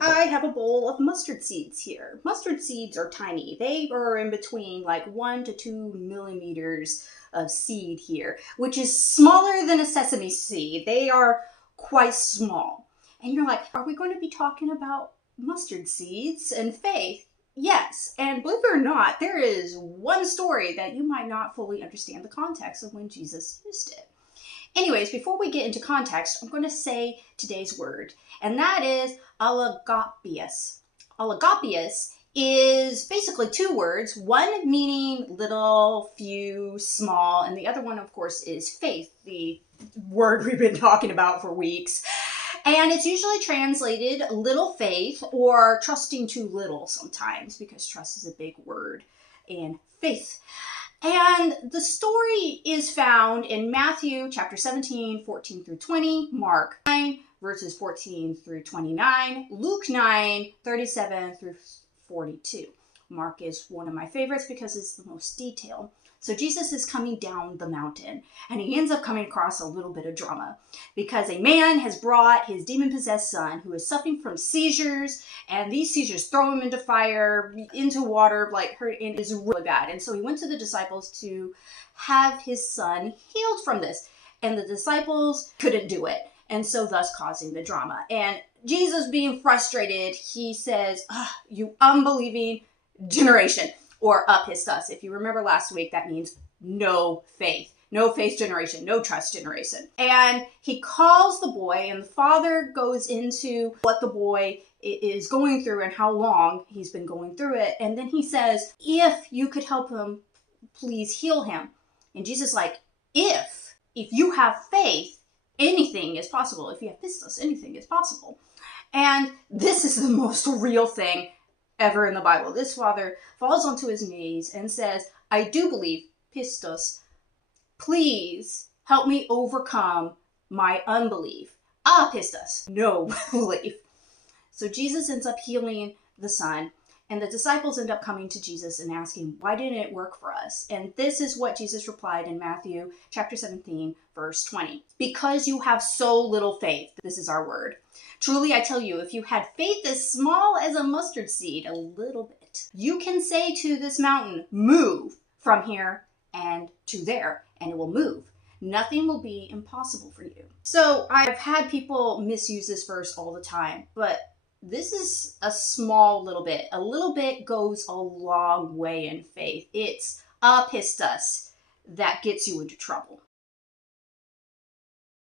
I have a bowl of mustard seeds here. Mustard seeds are tiny. They are in between like 1 to 2 millimeters of seed here, which is smaller than a sesame seed. They are quite small. And you're like, are we going to be talking about mustard seeds and faith? Yes. And believe it or not, there is one story that you might not fully understand the context of when Jesus used it. Anyways, before we get into context, I'm going to say today's word, and that is allegopios. Allegopios is basically two words, one meaning little, few, small, and the other one, of course, is faith, the word we've been talking about for weeks. And it's usually translated little faith or trusting too little sometimes, because trust is a big word in faith. And the story is found in Matthew chapter 17, 14 through 20, Mark 9, verses 14 through 29, Luke 9, 37 through 42. Mark is one of my favorites because it's the most detailed. So Jesus is coming down the mountain, and he ends up coming across a little bit of drama because a man has brought his demon-possessed son who is suffering from seizures, and these seizures throw him into fire, into water, and is really bad. And so he went to the disciples to have his son healed from this, and the disciples couldn't do it, and so thus causing the drama. And Jesus, being frustrated, he says, you unbelieving generation. Or apistos. If you remember last week, that means no faith. No faith generation, no trust generation. And he calls the boy, and the father goes into what the boy is going through and how long he's been going through it. And then he says, if you could help him, please heal him. And Jesus is like, if you have faith, anything is possible. If you have pistos, anything is possible. And this is the most real thing ever in the Bible. This father falls onto his knees and says, I do believe, pistos, please help me overcome my unbelief. Pistos, no belief. So Jesus ends up healing the son, and the disciples end up coming to Jesus and asking, why didn't it work for us? And this is what Jesus replied in Matthew chapter 17, verse 20. Because you have so little faith. This is our word. Truly, I tell you, if you had faith as small as a mustard seed, a little bit, you can say to this mountain, move from here and to there, and it will move. Nothing will be impossible for you. So I've had people misuse this verse all the time, but this is a small little bit. A little bit goes a long way in faith. It's apistos that gets you into trouble.